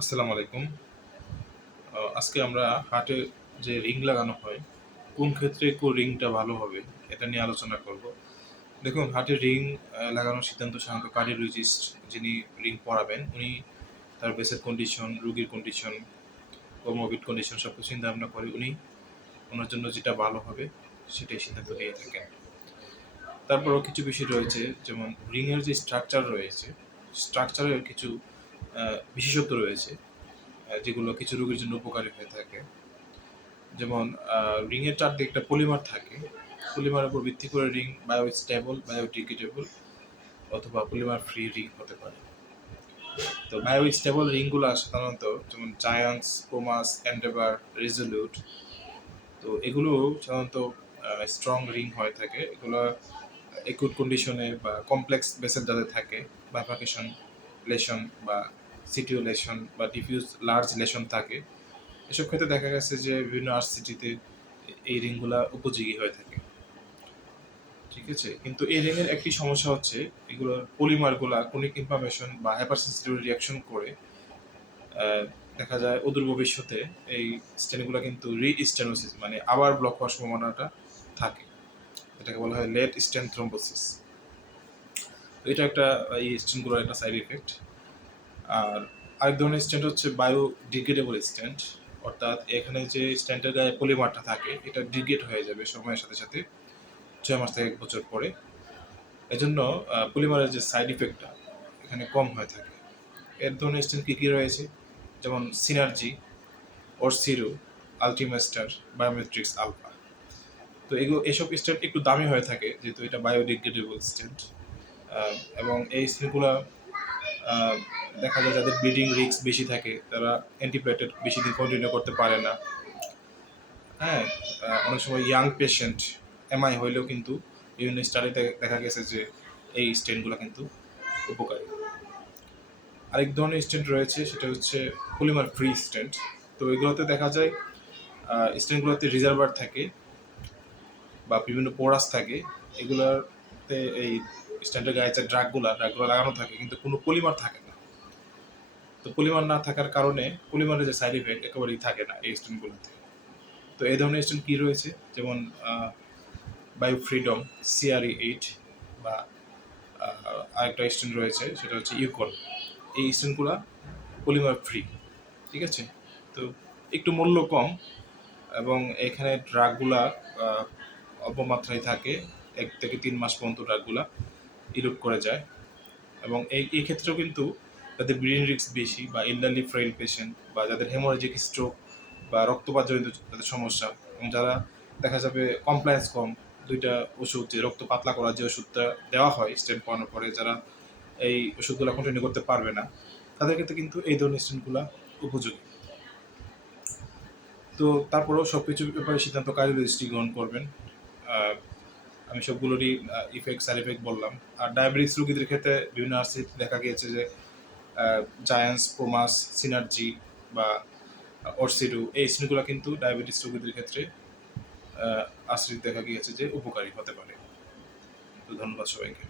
আসসালামু আলাইকুম। আজকে আমরা হার্টে যে রিং লাগানো হয়, কোন ক্ষেত্রে কোন রিংটা ভালো হবে এটা নিয়ে আলোচনা করব। দেখুন, হার্টে রিং লাগানোর সিদ্ধান্ত সাধারণত কার্ডিওলজিস্ট যিনি রিং পরাবেন উনি তার বেসের কন্ডিশন, রোগীর কন্ডিশন, কোমরবিড কন্ডিশন সবকিছু চিন্তা ভাবনা করে উনি ওনার জন্য যেটা ভালো হবে সেটাই সিদ্ধান্ত নিয়ে থাকেন। তারপরও কিছু বিষয় রয়েছে, যেমন রিংয়ের যে স্ট্রাকচার রয়েছে, স্ট্রাকচারের কিছু বিশেষত্ব রয়েছে যেগুলো কিছু রোগীর জন্য উপকারী হয়ে থাকে। যেমন রিংয়ের চারদিকে একটা পলিমার থাকে, পলিমারের উপর ভিত্তি করে রিং বায়োস্টেবল, বায়োডিগ্রেডেবল অথবা পলিমার ফ্রি রিং হতে পারে। তো বায়োস্টেবল রিংগুলো সাধারণত যেমন জায়ান্টস, পোমাস, এন্ডেভার, রেজোলিউট, তো এগুলো সাধারণত স্ট্রং রিং হয়ে থাকে। এগুলো একুট কন্ডিশনে বা কমপ্লেক্স বেসেল যাদের থাকে, বাইফার্কেশন লেশন বা সিটিও লেশন বা ডিফিউজ লার্জ লেশন থাকে, এসব ক্ষেত্রে দেখা গেছে যে বিভিন্ন আরসিটিতে এই রিংগুলা উপযোগী হয়ে থাকে। ঠিক আছে, কিন্তু এই রিংয়ের একটি সমস্যা হচ্ছে এগুলোর পলিমারগুলা কোনিক ইনফ্লামেশন বা হাইপারসেন্সিটিভ রিঅ্যাকশন করে দেখা যায় অদূর ভবিষ্যতে এই স্টেনগুলো কিন্তু রিস্টেনোসিস মানে আবার ব্লক হওয়ার সম্ভাবনাটা থাকে। এটাকে বলা হয় লেট স্টেন থ্রোম্বোসিস। এটা একটা এই স্টেনগুলোর একটা সাইড ইফেক্ট। আর আরেক ধরনের স্টেন্ট হচ্ছে বায়োডিগ্রেডেবল স্টেন্ট, অর্থাৎ এখানে যে স্টেন্টের গায়ে পলিমারটা থাকে এটা ডিগ্রেড হয়ে যাবে সময়ের সাথে সাথে, 6 মাস থেকে 1 বছর পরে। এজন্য পলিমারের যে সাইড ইফেক্টটা এখানে কম হয়ে থাকে। এর ধরনের স্টেন্ট কী কী রয়েছে, যেমন সিনার্জি, অরসিরো, আলটিমেস্টার, বায়োমেট্রিক্স আলফা। তো এসব স্টেন্ট একটু দামি হয়ে থাকে যেহেতু এটা বায়োডিগ্রেডেবল স্টেন্ট। এবং এই স্টেন্টগুলো দেখা যায় যাদের ব্লিডিং রিস্ক বেশি থাকে তারা অ্যান্টিপ্লেটেড বেশি দিন কন্টিনিউ করতে পারে না। হ্যাঁ, অনেক সময় ইয়াং পেশেন্ট এমআই হইলেও কিন্তু বিভিন্ন স্টাডিতে দেখা গেছে যে এই স্টেন্টগুলো কিন্তু উপকারী। আরেক ধরনের স্টেন্ট রয়েছে সেটা হচ্ছে পলিমার ফ্রি স্টেন্ট। তো এগুলোতে দেখা যায় স্টেন্টগুলোতে রিজার্ভার থাকে বা বিভিন্ন পোরাস থাকে, এগুলোতে এই স্টেন্টের গায়ে যে ড্রাগগুলো লাগানো থাকে কিন্তু কোনো পলিমার থাকে না। তো পলিমার না থাকার কারণে পলিমারের যে সাইড ইফেক্ট একেবারেই থাকে না এই স্টেন্টগুলোতে। তো এই ধরনের স্টেন্ট কী রয়েছে, যেমন বায়ো ফ্রিডম, CRE8 বা আরেকটা স্টেন্ট রয়েছে সেটা হচ্ছে ইউকন। এই স্টেন্টগুলো পলিমার ফ্রি। ঠিক আছে, তো একটু মূল্য কম এবং এখানে ড্রাগগুলা অল্প মাত্রায় থাকে, 1 থেকে 3 মাস পর্যন্ত ড্রাগগুলা ইলুট করে যায়। এবং এই ক্ষেত্রেও কিন্তু যাদের ব্রেন রিস্ক বেশি বা এল্ডারলি ফ্রেইল পেশেন্ট বা যাদের হেমোরেজিক স্ট্রোক বা রক্তপাতজনিত যাদের সমস্যা, এবং যারা দেখা যাবে কমপ্লায়েন্স কম, 2টা ওষুধ যে রক্ত পাতলা করার যে ওষুধটা দেওয়া হয় স্টেন্ট পড়ানোর পরে, যারা এই ওষুধগুলো কন্টিনিউ করতে পারবে না তাদের ক্ষেত্রে কিন্তু এই ধরনের স্টেন্টগুলো উপযোগী। তো তারপরেও সব কিছুর ব্যাপারে সিদ্ধান্ত কার্ডিওলজিস্টই গ্রহণ করবেন। আমি সবগুলোরই সাইড ইফেক্ট বললাম। আর ডায়াবেটিস রোগীদের ক্ষেত্রে বিভিন্ন আরসিটিতে দেখা গিয়েছে যে জায়ান্টস, পোমাস, সিনার্জি বা অরসিডু এই স্টেন্টগুলো কিন্তু ডায়াবেটিস রোগীদের ক্ষেত্রে আরসিটি দেখা গিয়েছে যে উপকারী হতে পারে। তো ধন্যবাদ সবাইকে।